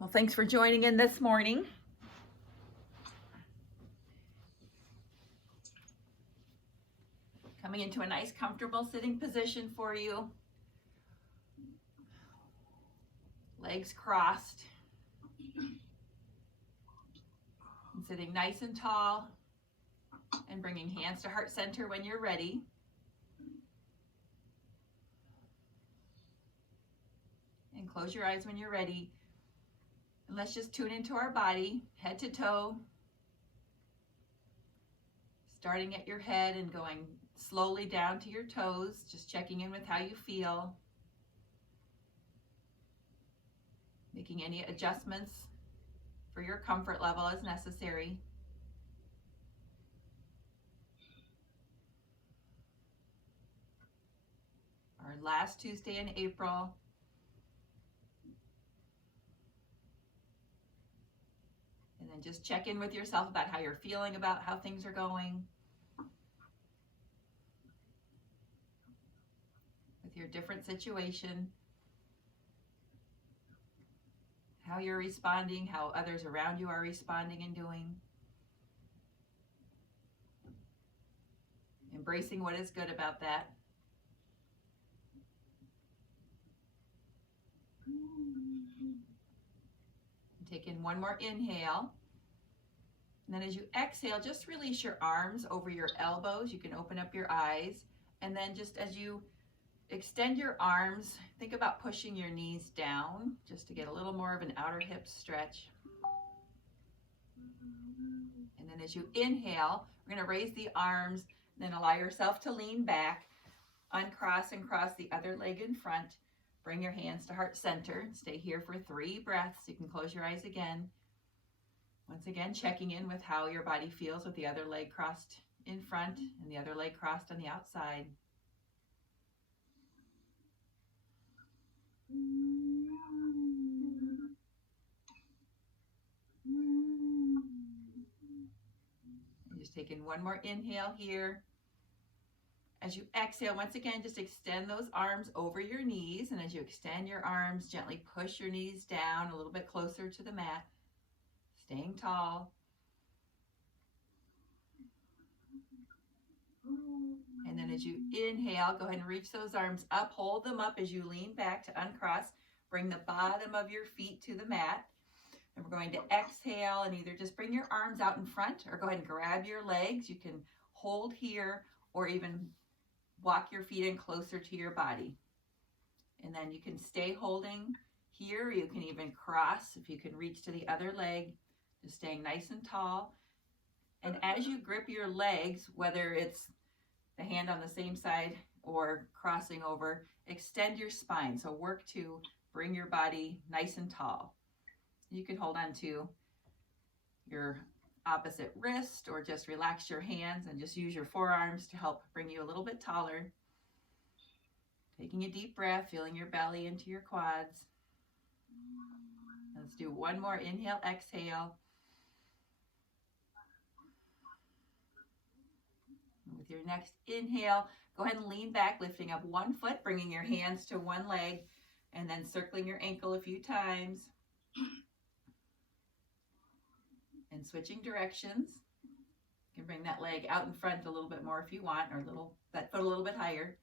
Well, thanks for joining in this morning. Coming into a nice comfortable sitting position for you. Legs crossed. And sitting nice and tall. And bringing hands to heart center when you're ready. And close your eyes when you're ready. And let's just tune into our body, head to toe. Starting at your head and going slowly down to your toes, just checking in with how you feel. Making any adjustments for your comfort level as necessary. Our last Tuesday in April. And then just check in with yourself about how you're feeling, about how things are going. With your different situation. How you're responding, how others around you are responding and doing. Embracing what is good about that. Take in one more inhale. And then as you exhale, just release your arms over your elbows. You can open up your eyes. And then just as you extend your arms, think about pushing your knees down just to get a little more of an outer hip stretch. And then as you inhale, we're going to raise the arms, then allow yourself to lean back, uncross and cross the other leg in front. Bring your hands to heart center. Stay here for 3 breaths. You can close your eyes again. Once again, checking in with how your body feels with the other leg crossed in front and the other leg crossed on the outside. And just take in one more inhale here. As you exhale, once again, just extend those arms over your knees. And as you extend your arms, gently push your knees down a little bit closer to the mat. Staying tall. And then as you inhale, go ahead and reach those arms up. Hold them up as you lean back to uncross. Bring the bottom of your feet to the mat. And we're going to exhale and either just bring your arms out in front or go ahead and grab your legs. You can hold here or even walk your feet in closer to your body. And then you can stay holding here. You can even cross if you can reach to the other leg. Just staying nice and tall. And as you grip your legs, whether it's the hand on the same side or crossing over, extend your spine. So work to bring your body nice and tall. You can hold on to your opposite wrist or just relax your hands and just use your forearms to help bring you a little bit taller. Taking a deep breath, feeling your belly into your quads. Let's do one more inhale, exhale. With your next inhale, go ahead and lean back, lifting up one foot, bringing your hands to one leg, and then circling your ankle a few times. And switching directions. You can bring that leg out in front a little bit more if you want, or that foot a little bit higher.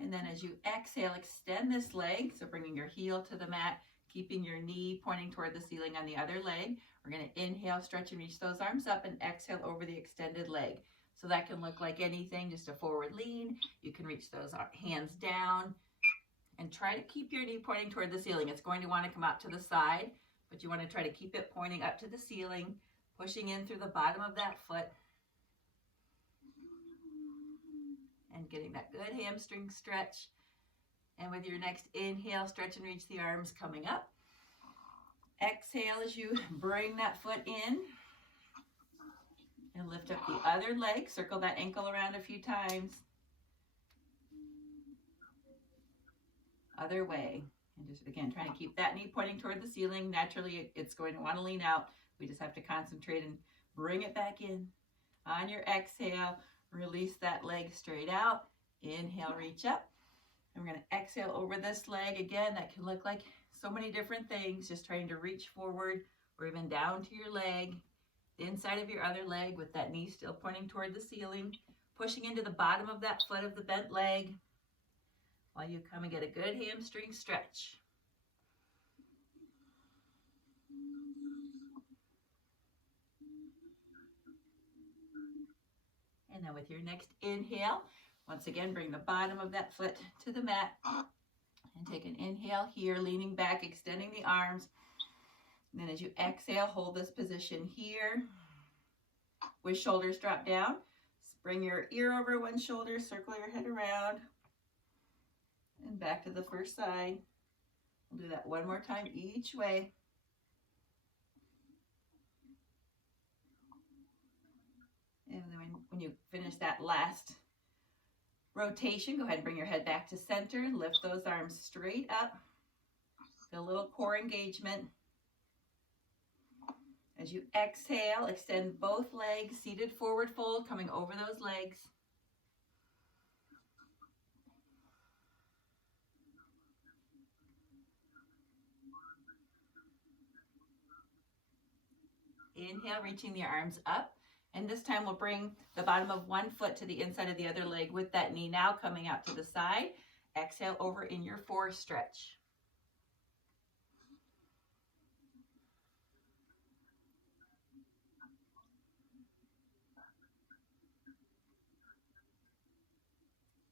And then as you exhale, extend this leg. So bringing your heel to the mat, keeping your knee pointing toward the ceiling on the other leg. We're going to inhale, stretch and reach those arms up, and exhale over the extended leg. So that can look like anything, just a forward lean. You can reach those hands down and try to keep your knee pointing toward the ceiling. It's going to want to come out to the side, but you want to try to keep it pointing up to the ceiling, pushing in through the bottom of that foot. And getting that good hamstring stretch. And with your next inhale, stretch and reach the arms coming up. Exhale as you bring that foot in. And lift up the other leg. Circle that ankle around a few times. Other way. And just again, trying to keep that knee pointing toward the ceiling. Naturally, it's going to want to lean out. We just have to concentrate and bring it back in. On your exhale, release that leg straight out. Inhale, reach up. And we're going to exhale over this leg. Again, that can look like so many different things, just trying to reach forward or even down to your leg, the inside of your other leg with that knee still pointing toward the ceiling, pushing into the bottom of that foot of the bent leg while you come and get a good hamstring stretch. And then with your next inhale, once again, bring the bottom of that foot to the mat and take an inhale here, leaning back, extending the arms. And then as you exhale, hold this position here with shoulders drop down. Bring your ear over one shoulder, circle your head around, and back to the first side. We'll do that one more time each way. And then when you finish that last rotation, go ahead and bring your head back to center. Lift those arms straight up. Feel a little core engagement. As you exhale, extend both legs, seated forward fold, coming over those legs. Inhale, reaching the arms up. And this time we'll bring the bottom of one foot to the inside of the other leg with that knee now coming out to the side. Exhale over in your forward stretch.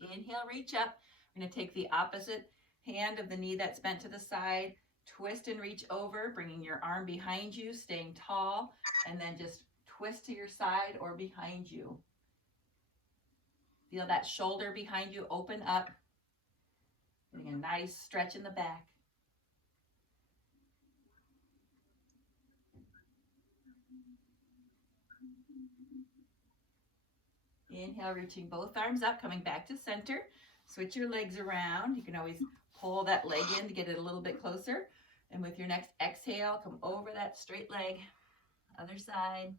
Inhale, reach up. We're going to take the opposite hand of the knee that's bent to the side, twist and reach over, bringing your arm behind you, staying tall, and then just twist to your side or behind you. Feel that shoulder behind you open up, getting a nice stretch in the back. Inhale, reaching both arms up, coming back to center. Switch your legs around. You can always pull that leg in to get it a little bit closer. And with your next exhale, come over that straight leg. Other side.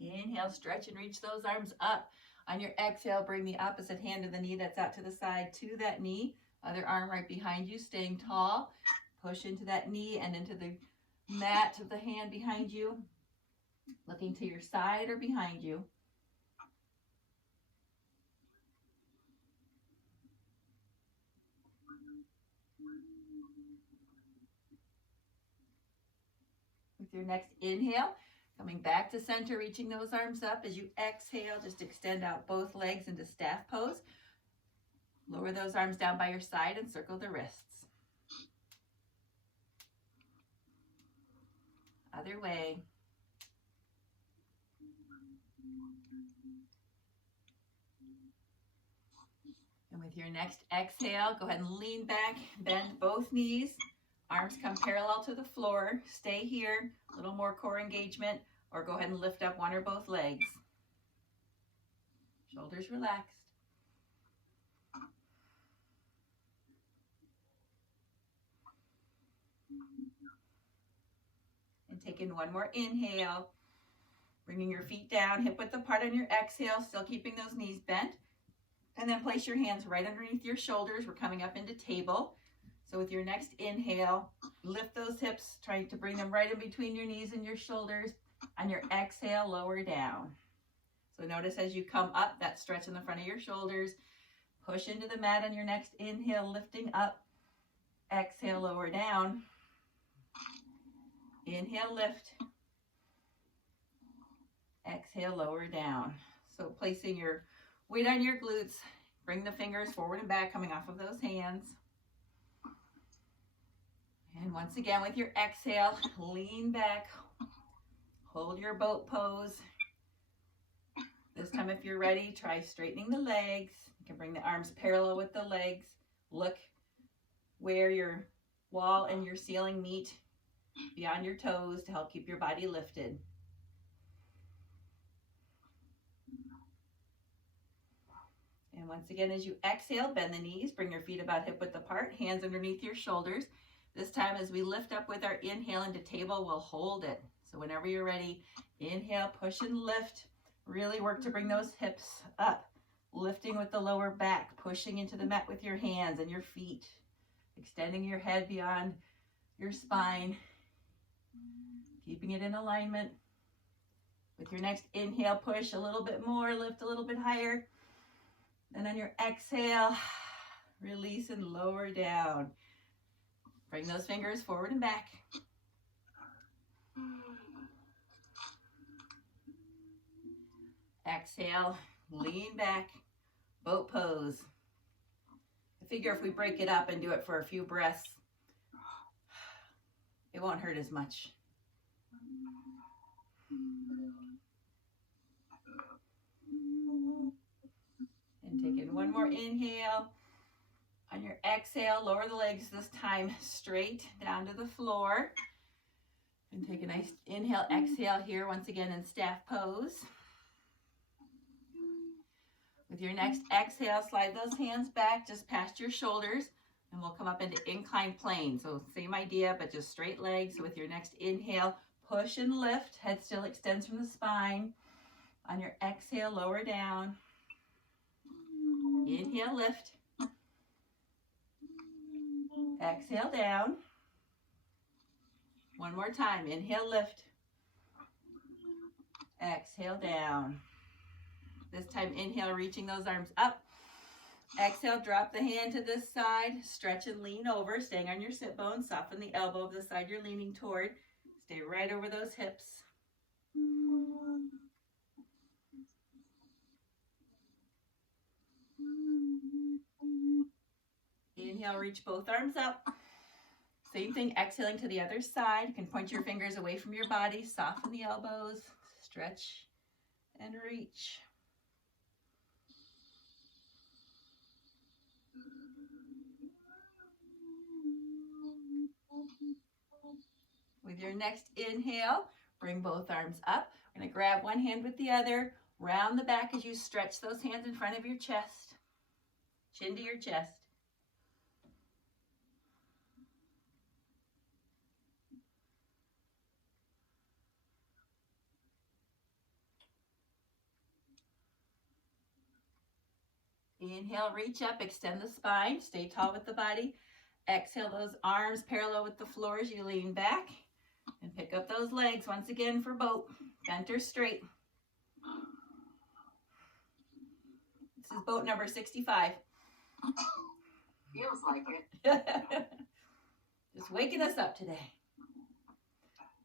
Inhale, stretch and reach those arms up. On your exhale, bring the opposite hand of the knee that's out to the side to that knee. Other arm right behind you, staying tall. Push into that knee and into the mat of the hand behind you. Looking to your side or behind you. With your next inhale, coming back to center, reaching those arms up. As you exhale, just extend out both legs into staff pose. Lower those arms down by your side and circle the wrists. Other way. And with your next exhale, go ahead and lean back, bend both knees. Arms come parallel to the floor. Stay here, a little more core engagement, or go ahead and lift up one or both legs. Shoulders relaxed. And take in one more inhale. Bringing your feet down, hip width apart on your exhale, still keeping those knees bent. And then place your hands right underneath your shoulders. We're coming up into table. So with your next inhale, lift those hips, trying to bring them right in between your knees and your shoulders. On your exhale, lower down. So notice as you come up, that stretch in the front of your shoulders. Push into the mat on your next inhale, lifting up. Exhale, lower down. Inhale, lift. Exhale, lower down. So placing your weight on your glutes. Bring the fingers forward and back, coming off of those hands. And once again, with your exhale, lean back. Hold your boat pose. This time, if you're ready, try straightening the legs. You can bring the arms parallel with the legs. Look where your wall and your ceiling meet beyond your toes to help keep your body lifted. And once again, as you exhale, bend the knees, bring your feet about hip width apart, hands underneath your shoulders. This time as we lift up with our inhale into table, we'll hold it. So whenever you're ready, inhale, push and lift. Really work to bring those hips up. Lifting with the lower back, pushing into the mat with your hands and your feet. Extending your head beyond your spine. Keeping it in alignment. With your next inhale, push a little bit more, lift a little bit higher. Then on your exhale, release and lower down. Bring those fingers forward and back. Exhale, lean back, boat pose. I figure if we break it up and do it for a few breaths, it won't hurt as much. And take in one more inhale. On your exhale, lower the legs this time straight down to the floor. And take a nice inhale, exhale here once again in staff pose. With your next exhale, slide those hands back just past your shoulders, and we'll come up into inclined plane. So same idea, but just straight legs. So with your next inhale, push and lift. Head still extends from the spine. On your exhale, lower down. Inhale, lift. Exhale, down. One more time. Inhale, lift. Exhale, down. This time, inhale, reaching those arms up. Exhale, drop the hand to this side. Stretch and lean over, staying on your sit bones. Soften the elbow of the side you're leaning toward. Stay right over those hips. Inhale, reach both arms up. Same thing, exhaling to the other side. You can point your fingers away from your body. Soften the elbows. Stretch and reach. With your next inhale, bring both arms up. We're going to grab one hand with the other. Round the back as you stretch those hands in front of your chest. Chin to your chest. Inhale, reach up, extend the spine, stay tall with the body. Exhale, those arms parallel with the floor as you lean back. And pick up those legs once again for boat. Bent or straight. This is boat number 65. Feels like it. Just waking us up today.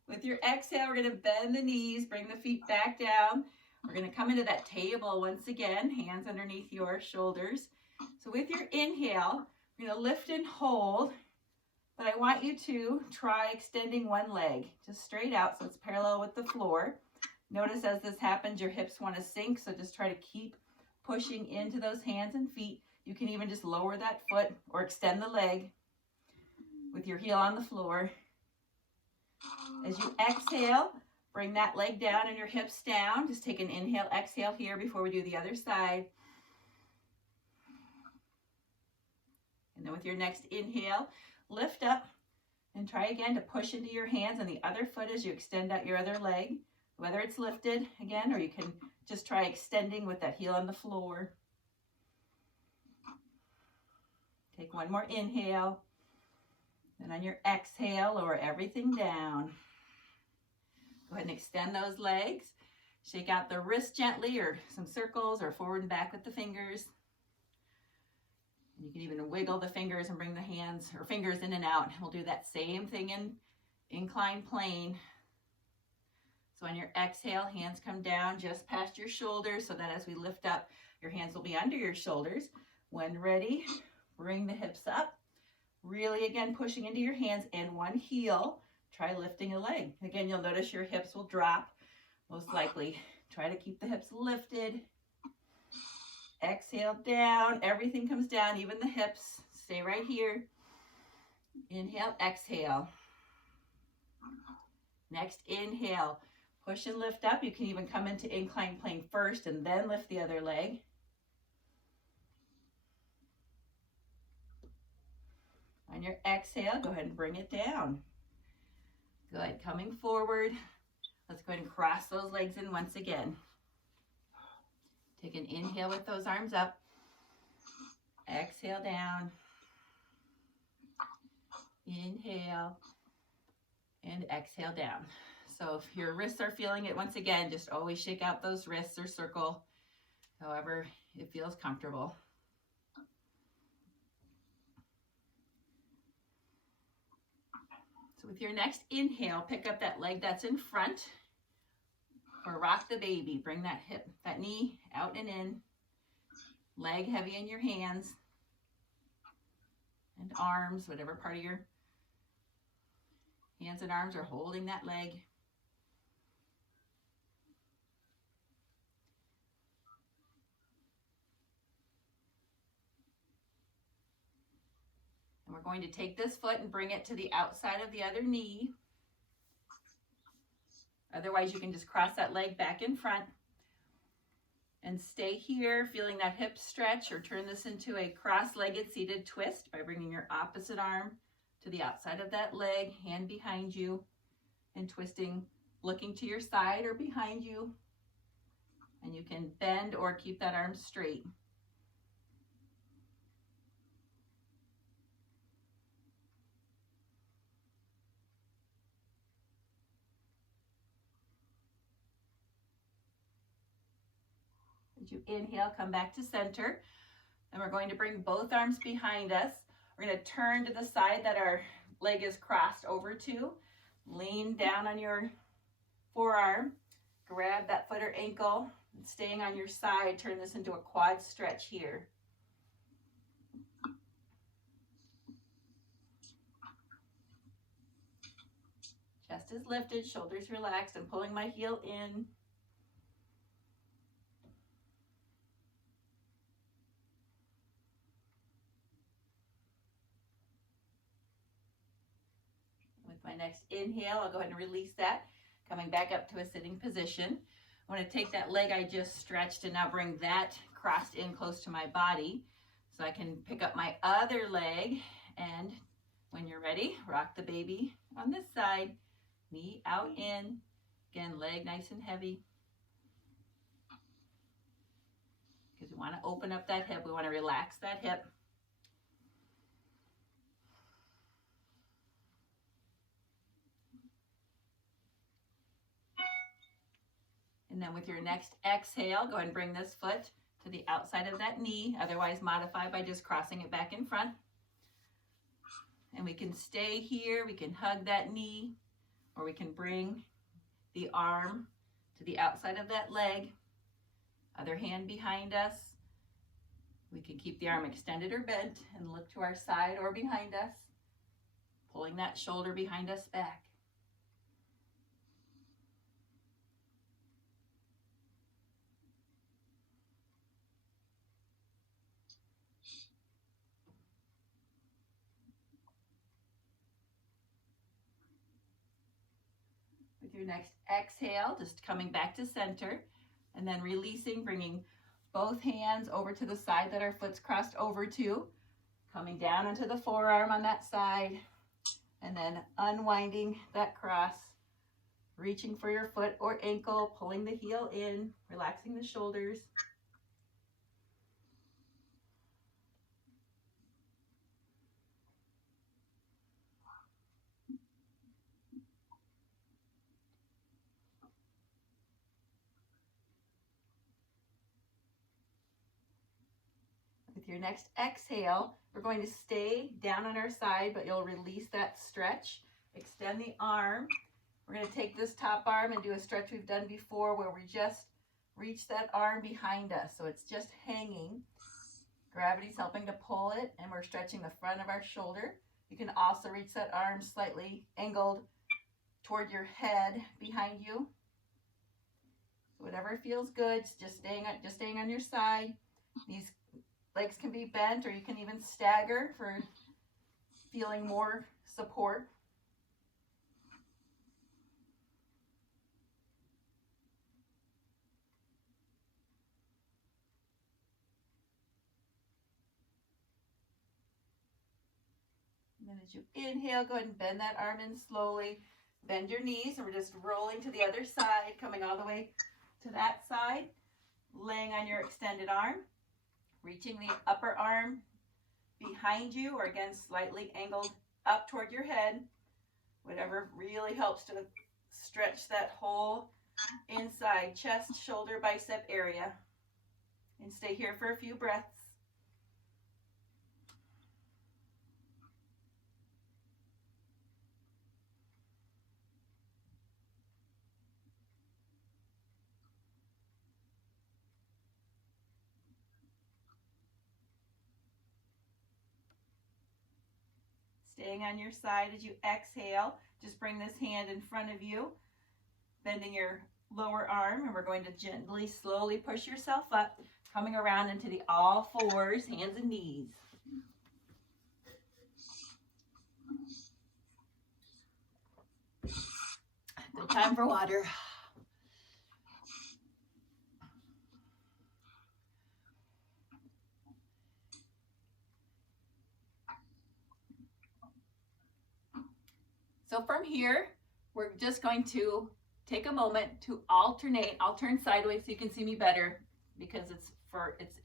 With your exhale, we're going to bend the knees, bring the feet back down. We're going to come into that table once again, hands underneath your shoulders. So with your inhale, we're going to lift and hold, but I want you to try extending one leg, just straight out so it's parallel with the floor. Notice as this happens, your hips want to sink, so just try to keep pushing into those hands and feet. You can even just lower that foot or extend the leg with your heel on the floor. As you exhale, bring that leg down and your hips down. Just take an inhale, exhale here before we do the other side. And then with your next inhale, lift up and try again to push into your hands and the other foot as you extend out your other leg, whether it's lifted again, or you can just try extending with that heel on the floor. Take one more inhale. And on your exhale, lower everything down. Go ahead and extend those legs. Shake out the wrist gently, or some circles, or forward and back with the fingers. You can even wiggle the fingers and bring the hands or fingers in and out. We'll do that same thing in inclined plane. So on your exhale, hands come down just past your shoulders so that as we lift up, your hands will be under your shoulders. When ready, bring the hips up. Really, again, pushing into your hands and one heel. Try lifting a leg. Again, you'll notice your hips will drop, most likely. Try to keep the hips lifted. Exhale down. Everything comes down, even the hips. Stay right here. Inhale, exhale. Next, inhale. Push and lift up. You can even come into inclined plane first and then lift the other leg. On your exhale, go ahead and bring it down. Good, coming forward. Let's go ahead and cross those legs in once again. Take an inhale with those arms up. Exhale down. Inhale and exhale down. So if your wrists are feeling it, once again, just always shake out those wrists or circle however it feels comfortable. So with your next inhale, pick up that leg that's in front or rock the baby. Bring that hip, that knee out and in. Leg heavy in your hands and arms, whatever part of your hands and arms are holding that leg. And we're going to take this foot and bring it to the outside of the other knee. Otherwise, you can just cross that leg back in front and stay here, feeling that hip stretch, or turn this into a cross-legged seated twist by bringing your opposite arm to the outside of that leg, hand behind you, and twisting, looking to your side or behind you. And you can bend or keep that arm straight. As you inhale, come back to center. And we're going to bring both arms behind us. We're going to turn to the side that our leg is crossed over to. Lean down on your forearm. Grab that foot or ankle. And staying on your side, turn this into a quad stretch here. Chest is lifted, shoulders relaxed. I'm pulling my heel in. With my next inhale, I'll go ahead and release that, coming back up to a sitting position. I want to take that leg I just stretched and now bring that crossed in close to my body so I can pick up my other leg, and when you're ready, rock the baby on this side, knee out in, again, leg nice and heavy, because we want to open up that hip, we want to relax that hip. And then with your next exhale, go ahead and bring this foot to the outside of that knee, otherwise modify by just crossing it back in front. And we can stay here, we can hug that knee, or we can bring the arm to the outside of that leg, other hand behind us. We can keep the arm extended or bent and look to our side or behind us, pulling that shoulder behind us back. With your next exhale, just coming back to center and then releasing, bringing both hands over to the side that our foot's crossed over to, coming down onto the forearm on that side, and then unwinding that cross, reaching for your foot or ankle, pulling the heel in, relaxing the shoulders. With your next exhale, we're going to stay down on our side, but you'll release that stretch. Extend the arm. We're going to take this top arm and do a stretch we've done before where we just reach that arm behind us. So it's just hanging. Gravity's helping to pull it, and we're stretching the front of our shoulder. You can also reach that arm slightly angled toward your head behind you. So whatever feels good, just staying on your side. These legs can be bent, or you can even stagger for feeling more support. And As you inhale, go ahead and bend that arm in slowly. Bend your knees, and we're just rolling to the other side, coming all the way to that side, laying on your extended arm, reaching the upper arm behind you, or again, slightly angled up toward your head. Whatever really helps to stretch that whole inside chest, shoulder, bicep area. And stay here for a few breaths. Staying on your side as you exhale, just bring this hand in front of you, bending your lower arm, and we're going to gently, slowly push yourself up, coming around into the all fours, hands and knees. Good time for water. So from here, we're just going to take a moment to alternate. I'll turn sideways so you can see me better because it's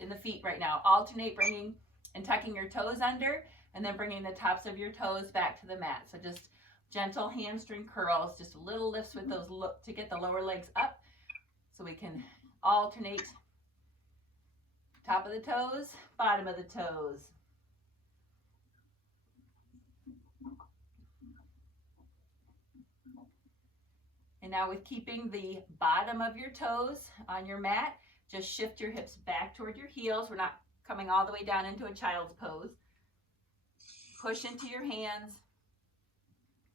in the feet right now. Alternate bringing and tucking your toes under, and then bringing the tops of your toes back to the mat. So just gentle hamstring curls, just little lifts with those to get the lower legs up, so we can alternate top of the toes, bottom of the toes. And now, with keeping the bottom of your toes on your mat, just shift your hips back toward your heels. We're not coming all the way down into a child's pose. Push into your hands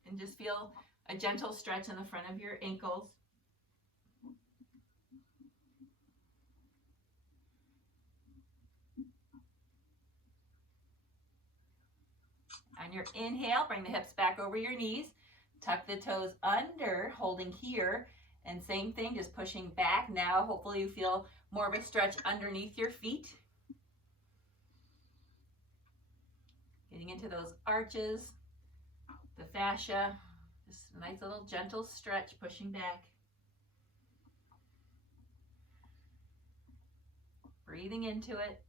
and just feel a gentle stretch in the front of your ankles. On your inhale, bring the hips back over your knees. Tuck the toes under, holding here, and same thing, just pushing back. Now, hopefully you feel more of a stretch underneath your feet. Getting into those arches, the fascia, just a nice little gentle stretch, pushing back. Breathing into it.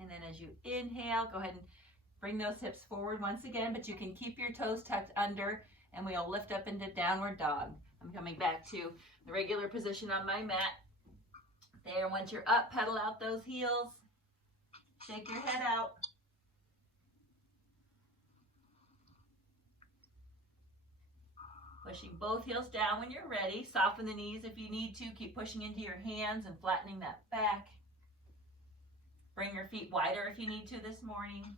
And then as you inhale, go ahead and bring those hips forward once again, but you can keep your toes tucked under, and we'll lift up into downward dog. I'm coming back to the regular position on my mat. There, once you're up, pedal out those heels. Shake your head out. Pushing both heels down when you're ready. Soften the knees if you need to. Keep pushing into your hands and flattening that back. Bring your feet wider if you need to this morning.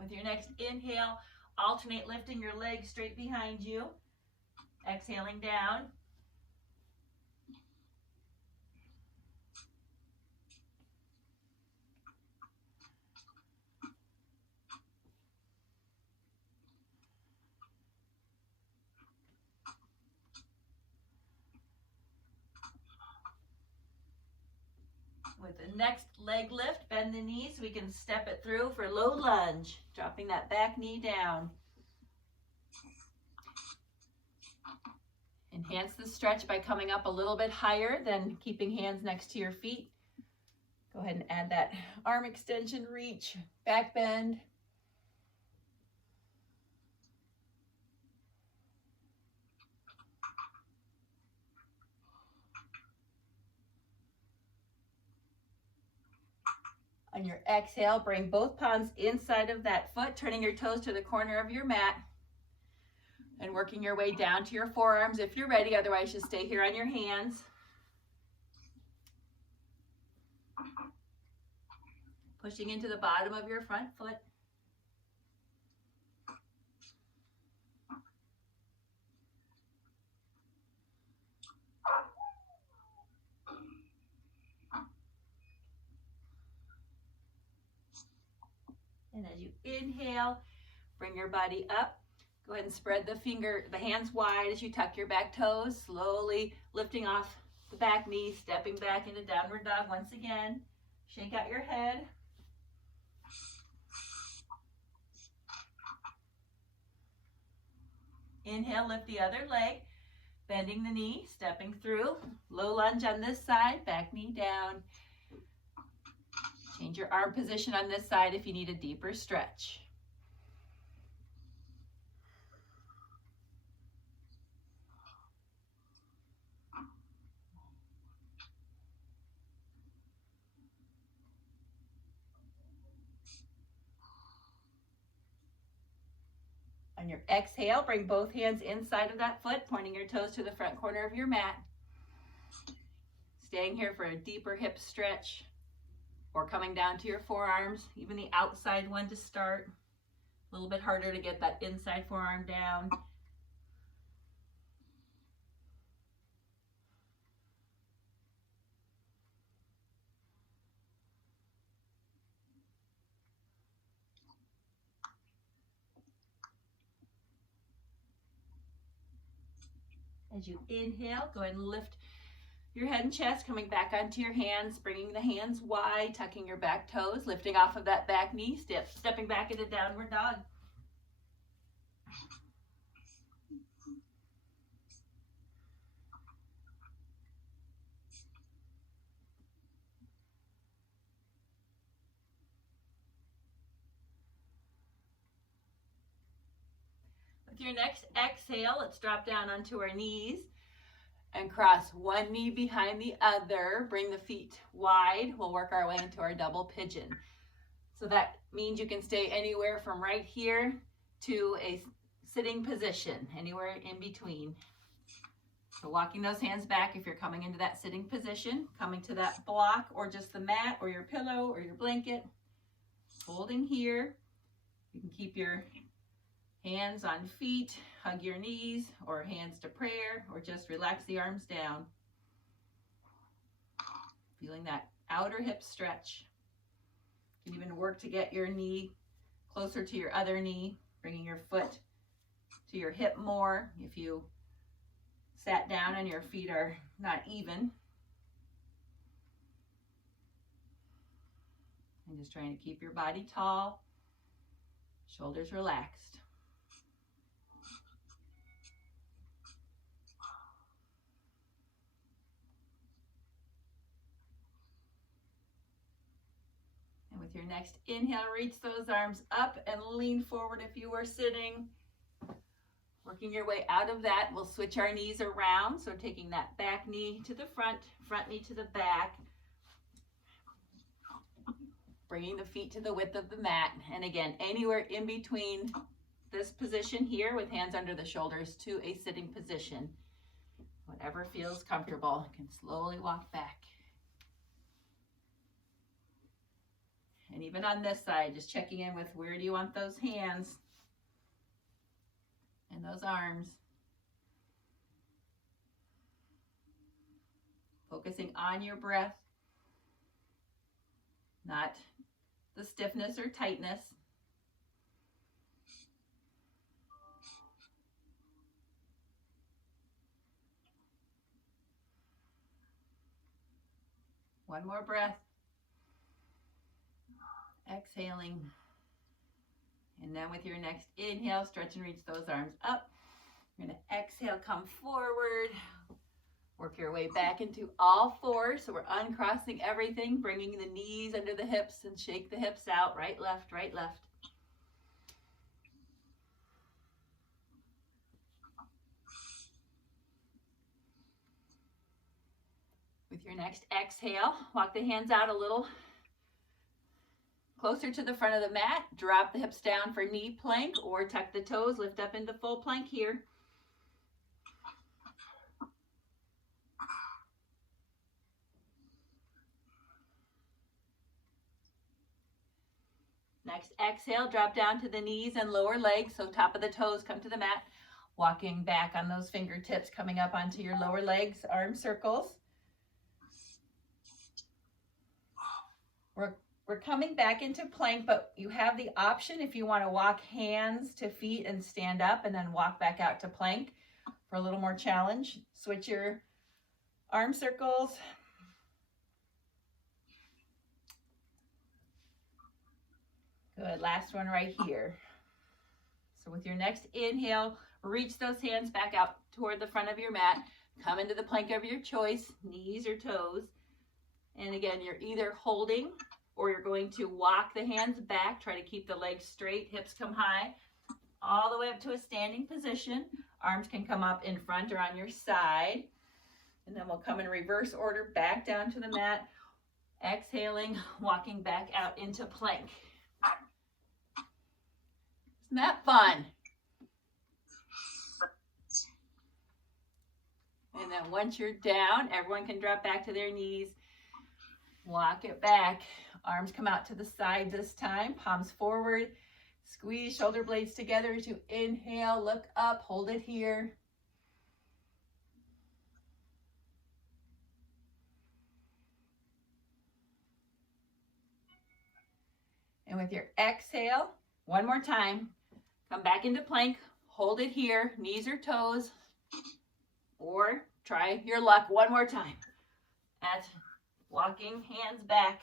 With your next inhale, alternate lifting your legs straight behind you. Exhaling down. With the next leg lift, bend the knees so we can step it through for low lunge, dropping that back knee down. Enhance the stretch by coming up a little bit higher than keeping hands next to your feet. Go ahead and add that arm extension, reach, back bend. On your exhale, bring both palms inside of that foot, turning your toes to the corner of your mat and working your way down to your forearms if you're ready. Otherwise, just stay here on your hands. Pushing into the bottom of your front foot. And as you inhale, bring your body up. Go ahead and spread the hands wide as you tuck your back toes, slowly lifting off the back knee, stepping back into downward dog once again. Shake out your head. Inhale, lift the other leg, bending the knee, stepping through. Low lunge on this side, back knee down. Change your arm position on this side if you need a deeper stretch. On your exhale, bring both hands inside of that foot, pointing your toes to the front corner of your mat. Staying here for a deeper hip stretch, or coming down to your forearms, even the outside one to start. A little bit harder to get that inside forearm down. As you inhale, go ahead and lift your head and chest, coming back onto your hands, bringing the hands wide, tucking your back toes, lifting off of that back knee, stepping back into downward dog. With your next exhale, let's drop down onto our knees and cross one knee behind the other. Bring the feet wide. We'll work our way into our double pigeon. So that means you can stay anywhere from right here to a sitting position, anywhere in between. So walking those hands back if you're coming into that sitting position, coming to that block or just the mat or your pillow or your blanket, holding here. You can keep your hands on feet, hug your knees, or hands to prayer, or just relax the arms down. Feeling that outer hip stretch. You can even work to get your knee closer to your other knee, bringing your foot to your hip more if you sat down and your feet are not even. And just trying to keep your body tall, shoulders relaxed. With your next inhale, reach those arms up and lean forward if you were sitting. Working your way out of that, we'll switch our knees around. So taking that back knee to the front, front knee to the back. Bringing the feet to the width of the mat. And again, anywhere in between this position here with hands under the shoulders to a sitting position. Whatever feels comfortable. You can slowly walk back. And even on this side, just checking in with where do you want those hands and those arms. Focusing on your breath, not the stiffness or tightness. One more breath. Exhaling. And then with your next inhale, stretch and reach those arms up. You're going to exhale, come forward. Work your way back into all fours. So we're uncrossing everything, bringing the knees under the hips and shake the hips out. Right, left, right, left. With your next exhale, walk the hands out a little closer to the front of the mat. Drop the hips down for knee plank or tuck the toes, lift up into full plank here. Next exhale, drop down to the knees and lower legs, so top of the toes come to the mat. Walking back on those fingertips, coming up onto your lower legs, arm circles. Work We're coming back into plank, but you have the option if you want to walk hands to feet and stand up and then walk back out to plank for a little more challenge. Switch your arm circles. Good, last one right here. So with your next inhale, reach those hands back out toward the front of your mat. Come into the plank of your choice, knees or toes. And again, you're either holding or you're going to walk the hands back. Try to keep the legs straight, hips come high, all the way up to a standing position. Arms can come up in front or on your side. And then we'll come in reverse order back down to the mat. Exhaling, walking back out into plank. Isn't that fun? And then once you're down, everyone can drop back to their knees. Walk it back. Arms come out to the side this time. Palms forward. Squeeze shoulder blades together as you inhale. Look up. Hold it here. And with your exhale, one more time, come back into plank. Hold it here. Knees or toes. Or try your luck one more time at walking hands back,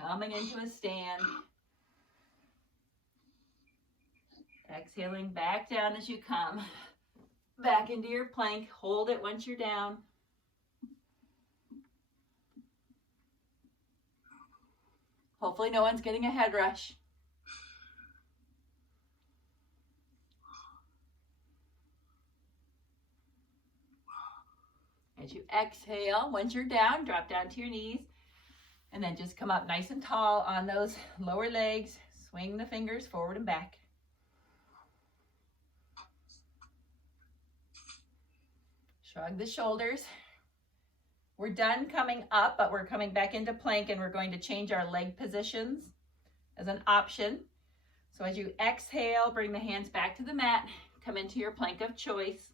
coming into a stand. Exhaling back down as you come. Back into your plank. Hold it once you're down. Hopefully no one's getting a head rush. As you exhale, once you're down, drop down to your knees. And then just come up nice and tall on those lower legs. Swing the fingers forward and back. Shrug the shoulders. We're done coming up, but we're coming back into plank and we're going to change our leg positions as an option. So as you exhale, bring the hands back to the mat, come into your plank of choice.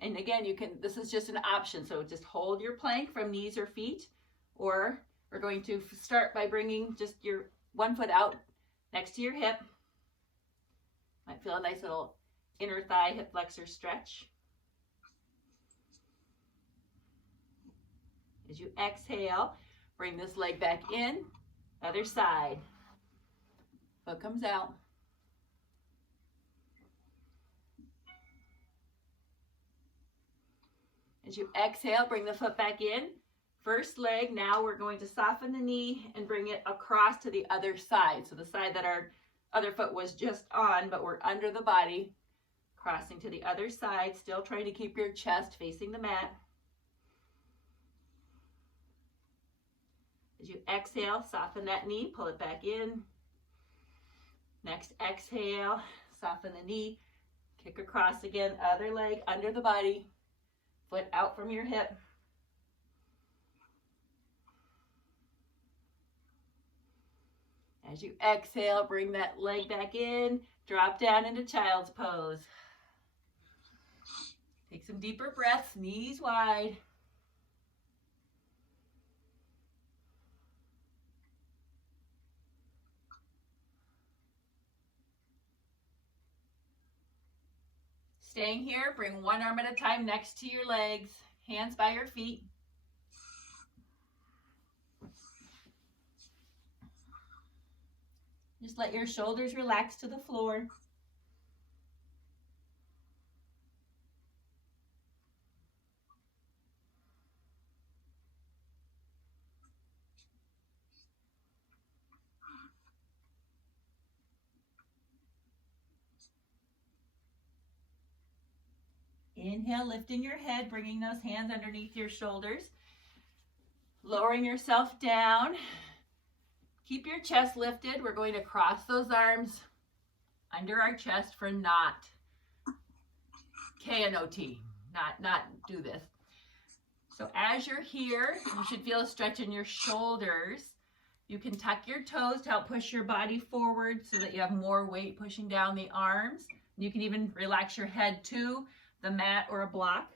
And again, this is just an option. So just hold your plank from knees or feet, or we're going to start by bringing just your one foot out next to your hip. Might feel a nice little inner thigh hip flexor stretch. As you exhale, bring this leg back in, other side. Foot comes out. As you exhale, bring the foot back in. First leg, now we're going to soften the knee and bring it across to the other side. So the side that our other foot was just on, but we're under the body, crossing to the other side, still trying to keep your chest facing the mat. As you exhale, soften that knee, pull it back in. Next exhale, soften the knee, kick across again, other leg under the body, foot out from your hip. As you exhale, bring that leg back in, drop down into child's pose. Take some deeper breaths, knees wide. Staying here, bring one arm at a time next to your legs, hands by your feet. Just let your shoulders relax to the floor. Inhale, lifting your head, bringing those hands underneath your shoulders. Lowering yourself down. Keep your chest lifted. We're going to cross those arms under our chest for knot. K-N-O-T. Not do this. So as you're here, you should feel a stretch in your shoulders. You can tuck your toes to help push your body forward so that you have more weight pushing down the arms. You can even relax your head to the mat or a block.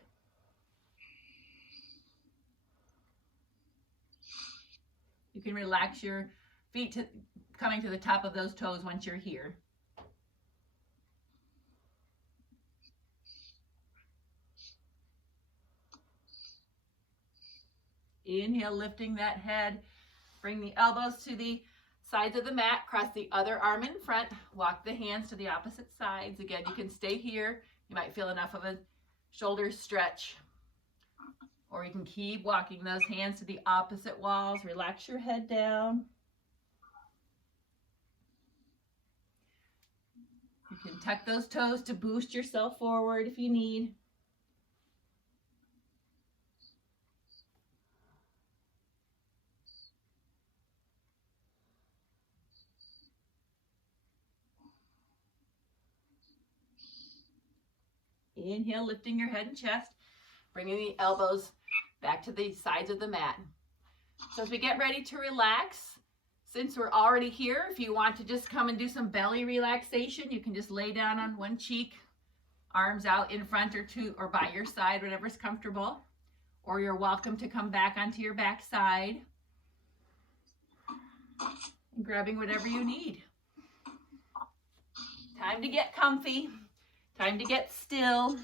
You can relax your feet coming to the top of those toes once you're here. Inhale, lifting that head. Bring the elbows to the sides of the mat. Cross the other arm in front. Walk the hands to the opposite sides. Again, you can stay here. You might feel enough of a shoulder stretch. Or you can keep walking those hands to the opposite walls. Relax your head down. You can tuck those toes to boost yourself forward if you need. Inhale, lifting your head and chest, bringing the elbows back to the sides of the mat. So as we get ready to relax, since we're already here, if you want to just come and do some belly relaxation, you can just lay down on one cheek, arms out in front or by your side, whatever's comfortable. Or you're welcome to come back onto your back side and grabbing whatever you need. Time to get comfy. Time to get still.